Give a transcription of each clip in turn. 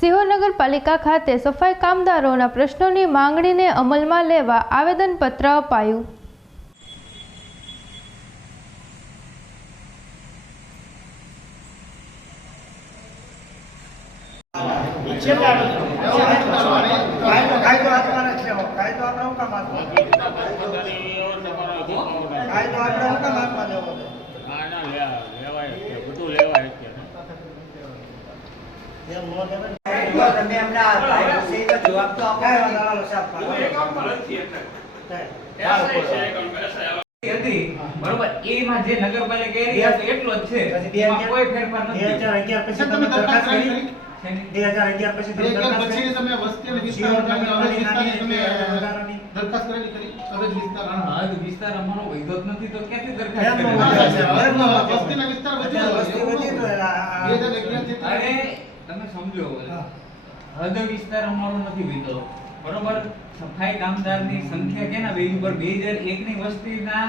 સિહોર નગરપાલિકા ખાતે સફાઈ કામદારોના પ્રશ્નોની માંગણીને અમલમાં લેવા આવેદનપત્ર અપાયું કાયદો કાયદો હાથમાં નથી લેવો. કાયદો આપણે હું કામ હાથમાં? કાયદો આપણે હું કામ હાથમાં લેવો છે? એમ નો લેવાય. તમે એમને ભાઈ વિશે તો જવાબ તો આપો કાંઈ ને. વાંધો નહીં, સાહેબ, હતી બરોબર એમાં જે નગરપાલિકા એરી હતો એટલો જ છે પછી કોઈ ફેરફાર નથી તમે દરખાસ્ત કરી? કરી? શેની? બે હજાર અગિયાર પછી તમે દરખાસ્ત કરી? તમે વસ્તી અને વિસ્તાર તમે દરખાસ્ત કરેલી કરી અરજ વિસ્તાર હા. વિસ્તાર અમારો વૈધો જ નથી તો ક્યાંથી દરખાસ્ત કરી? વિસ્તાર સમજો હા. વિસ્તાર અમારો નથી વીતો બરોબર? સફાઈ કામદારની સંખ્યા કેના બેઝ ઉપર 2001 ની વસ્તીના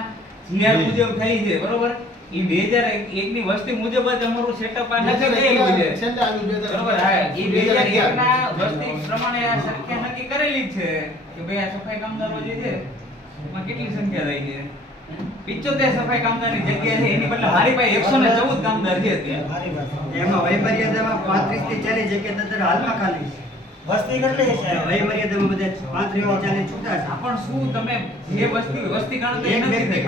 જીઆર મુજબ થઈ છે બરોબર? એ 2001 ની વસ્તી મુજબ જ અમારું સેટઅપ આ નક્કી થયેલું છે. છેલ્લે આવ્યું બે બરોબર? હા એ બે હજાર એક અગિયાર. ના વસ્તી પ્રમાણે આ સંખ્યા નક્કી કરેલી છે કે ભાઈ આ સફાઈ કામદારો જે છે એમાં કેટલી સંખ્યા થઈ છે? પિચ્ચોતેર સફાઈ કામદારની જગ્યા છે એની બદલે મારી પાસે એકસો ને ચૌદ કામદાર છે અત્યારે. મારી વાત. એમાં 35 થી 40 જગ્યા અત્યારે હાલમાં ખાલી છે. વસ્તી કેટલી છે? વયમર્યાદામાં બધા 35 થી 40 છૂટા છે. પણ શું તમે જે વસ્તી વસ્તી ગણતરી નથી થઈ.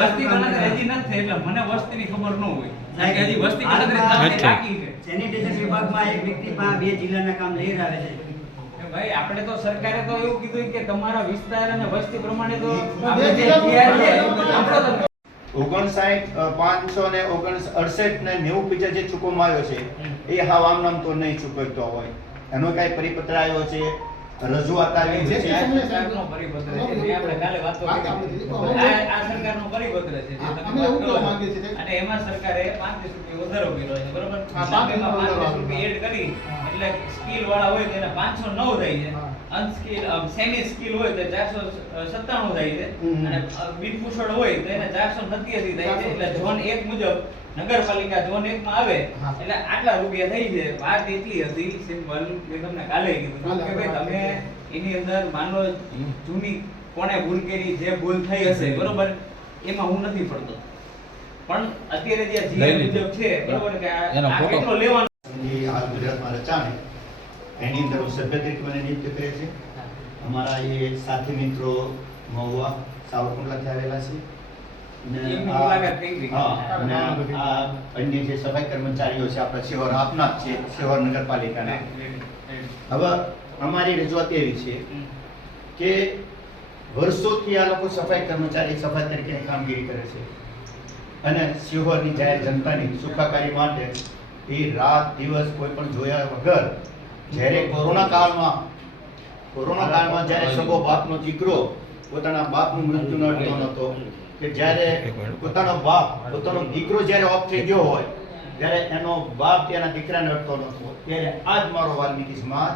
વસ્તી ગણતરી હજી નથી થઈ એટલે મને વસ્તીની ખબર ન હોય. કારણ કે હજી વસ્તી ગણતરી બાકી છે. સેનિટેશન વિભાગમાં એક વ્યક્તિ પાસે બે જિલ્લાના કામ લઈ આવે છે. ભાઈ આપણે તો સરકારે તો એવું કીધું કે તમારા વિસ્તાર અને વસ્તી પ્રમાણે તો આપણે જે જિલ્લા છે, આપણો તો ઓગણસાઠ પાંચસો ને ઓગણ અડસઠ ને નેવું પીછે જે ચૂકવવામાં આવ્યો છે એ હાવ આમ નામ તો નહીં ચૂકવતો હોય એનો કઈ પરિપત્ર આવ્યો છે રજૂઆત આવી છે તે સરકારનો પરિપત્ર છે જે આપણે કાલે વાત કરી. આપણે કીધી. આ આ સરકારનો પરિપત્ર છે જે તમે એવું કહેવા માંગે છે. અને એમાં સરકારે 35 રૂપિયા વધારો કર્યો છે બરોબર? હા, 35 એમાં વધારો 35 રૂપિયા એડ કરી એટલે સ્કિલ વાળા હોય તેના 509 થાય છે. અનસ્કિલ સેમી સ્કિલ હોય તો 497 થાય છે. અને બિન કુશળ હોય તો એને 487 થાય છે. એટલે ઝોન 1 મુજબ નગરપાલિકા ઝોન 1 માં આવે એટલે આટલા રૂપિયા થઈ છે. વાત એટલી હતી સિમ્પલ મેં તમને કાલે કીધું કે ભાઈ તમે એની અંદર માનો જૂની કોને ભૂલ કરી જે ભૂલ થઈ હશે બરોબર? એમાં હું નથી પડતો પણ અત્યારે જે જીએ મુજબ છે બરોબર. કે આ આ કેટલો લેવાનો હાલ ગુજરાતમાં રચાણે. એની અંદર હું સભ્યત્રી મને નિયુક્ત કરે છે. અમારા એ સાથી મિત્રો મહુવા સાવરકુંડલાથી આવેલા છે. અને એમની આ- મુલાકાત થઈ ગઈ. હા, અને આ અન્ય જે સફાઈ કર્મચારીઓ છે આપણા શિવર આપના જ છે શિવર નગરપાલિકાના. હવે અમારી રજૂઆત એવી છે કે વર્ષોથી આ લોકો સફાઈ કર્મચારી સફાઈ તરીકેની કામગીરી કરે છે. અને શિહોરની જાહેર જનતાની સુખાકારી માટે એ રાત દિવસ કોઈ પણ જોયા વગર જ્યારે કોરોના કાળમાં કોરોના કાળમાં જ્યારે સગો બાપનો દીકરો પોતાના બાપનું મૃત્યુ નડતો નહોતો કે જ્યારે પોતાનો બાપ પોતાનો દીકરો જ્યારે ઓફ થઈ ગયો હોય ત્યારે એનો બાપ તેના દીકરાને અડતો નહોતો. ત્યારે આ જ મારો વાલ્મીકી સમાજ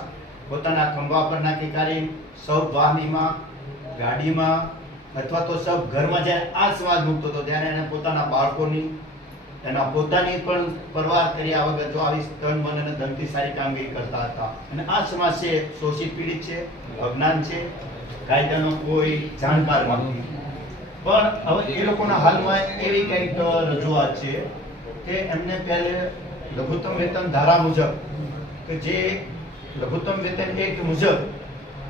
પોતાના ખંભા પર નાખી કાઢી સૌ વાહનીમાં ગાડીમાં અથવા તો સબ ઘરમાં જ્યારે આ સમાજ મૂકતો હતો, ત્યારે એને પોતાના બાળકોની, એના પોતાની પણ પરવાર કર્યા વગર જો આવી તન મન અને ધનથી સારી કામગીરી કરતા હતા. અને આ સમાજ છે, શોષિત પીડિત છે, અજ્ઞાન છે, કાયદાનો કોઈ જાણકાર નથી. પણ હવે એ લોકોના હાલમાં એવી કંઈક રજૂઆત છે કે એમને પહેલે લઘુત્તમ વેતન ધારા મુજબ, કે જે લઘુત્તમ વેતન એક મુજબ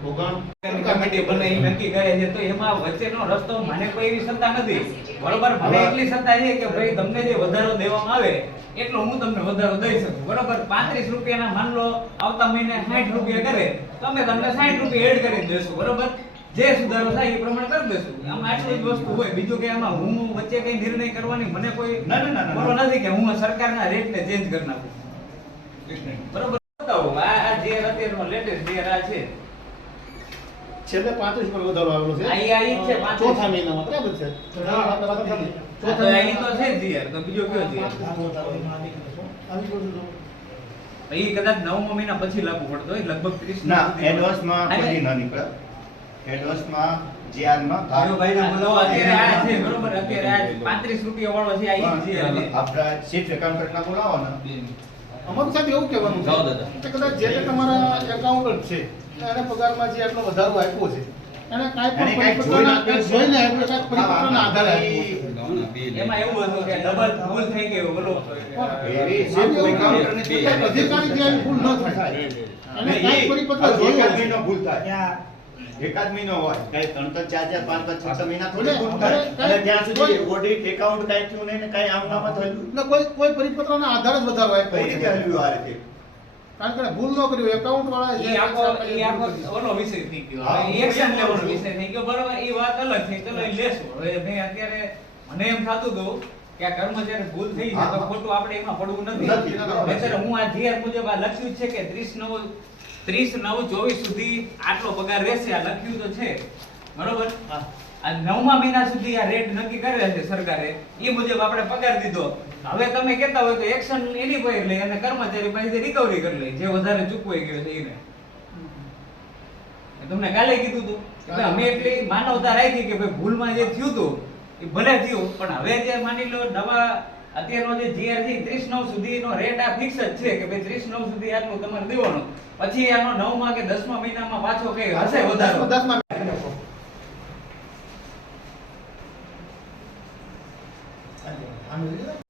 કમિટી બને નક્કી કરે છે તો એમાં વચ્ચેનો રસ્તો મને કોઈ એવી સત્તા નથી. બરોબર? મને એટલી સત્તા છે કે ભાઈ તમને જે વધારો દેવામાં આવે એટલો હું તમને વધારો દઈ શકું. બરોબર? 35 રૂપિયાના માન લો આવતા મહિને સાઠ રૂપિયા કરે તો અમે તમને 60 રૂપિયા એડ કરી દેશું બરોબર? જે સુધારો થાય એ પ્રમાણે કરી દેશું. આમાં આટલી જ વસ્તુ હોય. બીજું કે આમાં હું વચ્ચે કઈ નિર્ણય કરવાની મને કોઈ ના, નથી કે હું સરકારના રેટને ચેન્જ કરી નાખું. બરોબર બતાવો આ આ જે અત્યારનો લેટેસ્ટ જે આ છે છેલ્લે પાંત્રીસ પર વધારો આવેલો છે. ચોથા મહિનામાં બરાબર છે? આ અહીં તો છે જ યાર તો બીજો કયો છે આવી ગયું છે તો. અહીં કદાચ નવમા મહિના પછી લાગુ પડતો હોય લગભગ 30 ના એડવાન્સમાં અને કદી નીકળે. એડવાન્સમાં જીઆરમાં ધીરુભાઈને બોલાવો. અત્યારે આ છે બરોબર અત્યારે આ 35 રૂપિયા વાળો છે આ ઈ જ છે આપણા ચીફ એકાઉન્ટન્ટના બોલાવો ને. અમારું સાહેબ એવું કહેવાનું દાદા. છે કદાચ જે તમારા એકાઉન્ટન્ટ છે એને પગારમાં જે આટલો વધારો આપ્યો છે એને કાંઈ પણ પરિપત્રના જોઈને જોઈને આપ્યો કાંઈક પરિપત્રના આધારે આપ્યો એમાં એવું હતું કે ડબલ ભૂલ થઈ ગયું બોલો કોઈ કોઈ અધિકારી જે ભૂલ ન થાય. અને ને પરિપત્ર મહિનો ભૂલ થાય. એકાદ મહિનો હોય કઈ ત્રણ ત્રણ ચાર ચાર પાંચ પાંચ છ છ મહિના થોડી ભૂલ થાય. અને ત્યાં સુધી કોઈ- ઓડિટ એકાઉન્ટ કઈ થયું નહીં કઈ આમ નામ થયું. એટલે કોઈ કોઈ પરિપત્રના આધારે જ વધારો કઈ આપ્યો રીતે છે. આ રીતે. કારણ કે ભૂલ ન કર્યું એકાઉન્ટ વાળા એ આખો એ આખો ઓનો વિષય થઈ ગયો. હવે એક્શન લેવાનો વિષય થઈ ગયો. બરાબર એ વાત અલગ છે ચલો લેશું. હવે મેં અત્યારે મને એમ થાતું હતું કે આ કર્મચારી ભૂલ થઈ છે તો ખોટું આપણે એમાં પડવું નથી. અત્યારે હું આ જીઆર મુજબ આ લખ્યું છે કે 30 નવ 30 નવ 24 સુધી આટલો પગાર રહેશે. આ લખ્યું તો છે. બરોબર? આ નવમા મહિના સુધી આ રેટ નક્કી કરેલ છે સરકારે. એ મુજબ આપણે પગાર દીધો. હવે તમે કહેતા હોય તો એક્શન એની પર લઈ અને કર્મચારી પાસેથી રિકવરી કરી લે જે વધારે ચૂકવાઈ ગયો છે એને તમને કાલે કીધું હતું ભાઈ અમે એટલી માનવતા રાખી કે ભાઈ ભૂલમાં જે થયું હતું, એ ભલે થયું, પણ હવે જે માની લો નવા અત્યારનો જે જીઆરસી ત્રીસ 30 નવ સુધીનો રેટ આ ફિક્સ જ છે કે ભાઈ 30 નવ સુધી આટલું તમારે દેવાનું. પછી આનો નવમા કે દસમા મહિનામાં પાછો કઈ હશે વધારો? દસમા